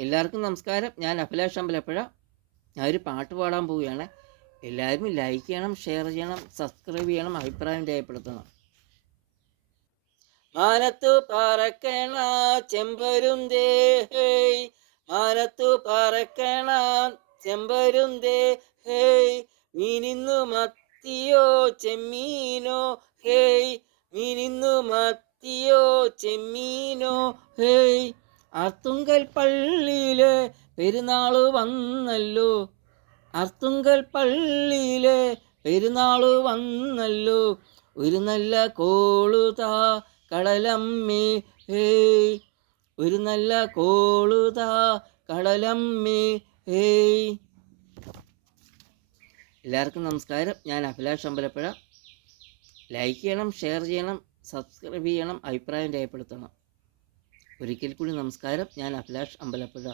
എല്ലാവർക്കും നമസ്കാരം. ഞാൻ അഭിലാഷ് അമ്പലപ്പുഴ. ഞാൻ ഒരു പാട്ട് പാടാൻ പോവുകയാണ്. എല്ലാവരും ലൈക്ക് ചെയ്യണം ഷെയർ ചെയ്യണം സബ്സ്ക്രൈബ് ചെയ്യണം അഭിപ്രായം രേഖപ്പെടുത്തണം. മാനത്തു പറക്കണ ചെമ്പരുന്തേ ഹേയ്. മാനത്തു പറക്കണ ചെമ്പരുന്തേ ഹേയ്. മീനിന്നു മത്തിയോ ചെമ്മീനോ ഹേയ്. മീനിന്നു മത്തിയോ ചെമ്മീനോ ഹേയ്. അർത്തുങ്കൽ പള്ളിയിലെ പെരുന്നാൾ വന്നല്ലോ. അർത്തുങ്കൽ പള്ളിയിലെ പെരുന്നാൾ വന്നല്ലോ. ഒരു നല്ല കോളുതാ കടലമ്മേ. ഹേ. ഒരു നല്ല കോളുതാ കടലമ്മേ. ഹേ. എല്ലാവർക്കും നമസ്കാരം. ഞാൻ അഭിലാഷ് അമ്പലപ്പുഴ. ലൈക്ക് ചെയ്യണം ഷെയർ ചെയ്യണം സബ്സ്ക്രൈബ് ചെയ്യണം അഭിപ്രായം രേഖപ്പെടുത്തണം. ഒരിക്കൽ കൂടി നമസ്കാരം. ഞാൻ അഭിലാഷ് അമ്പലപ്പുഴ.